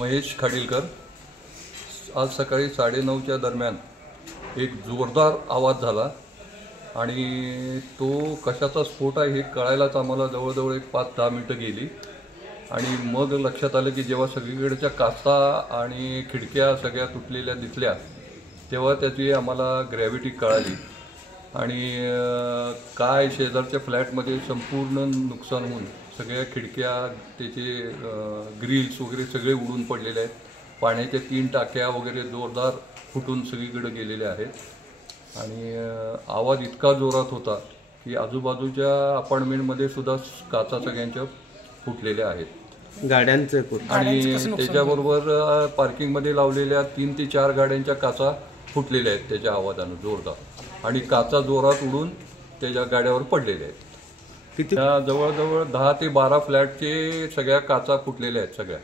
महेश खाडीलकर। आज सकाळी 9:30च्या दरम्यान एक जोरदार आवाज झाला आणि तो कशाचा स्फोट आहे हे कळायलाच आम्हाला जवळजवळ एक 5-10 मिनिटं गेली आणि मग लक्षात आलं की जेव्हा सगळीकडच्या काचा आणि खिडक्या सगळ्या तुटलेल्या दिसल्या तेव्हा त्याची आम्हाला ग्रॅव्हिटी कळाली आणि काय शेजारच्या फ्लॅटमध्ये संपूर्ण नुकसान होऊन सगळ्या खिडक्या त्याचे ग्रिल्स वगैरे सगळे उडून पडलेले आहेत। पाण्याच्या 3 टाक्या वगैरे जोरदार फुटून सगळीकडे गेलेल्या आहेत आणि आवाज इतका जोरात होता की आजूबाजूच्या अपार्टमेंटमध्ये सुद्धा काचा सगळ्यांच्या फुटलेल्या आहेत गाड्यांचं आणि त्याच्याबरोबर पार्किंगमध्ये लावलेल्या 3 ते 4 गाड्यांच्या काचा फुटलेल्या आहेत त्याच्या आवाजानं जोरदार आणि काचा जोरात उडून त्याच्या गाड्यावर पडलेल्या आहेत। जवळजवळ 10 ते 12 फ्लॅटचे सगळ्या काचा फुटलेल्या आहेत सगळ्या।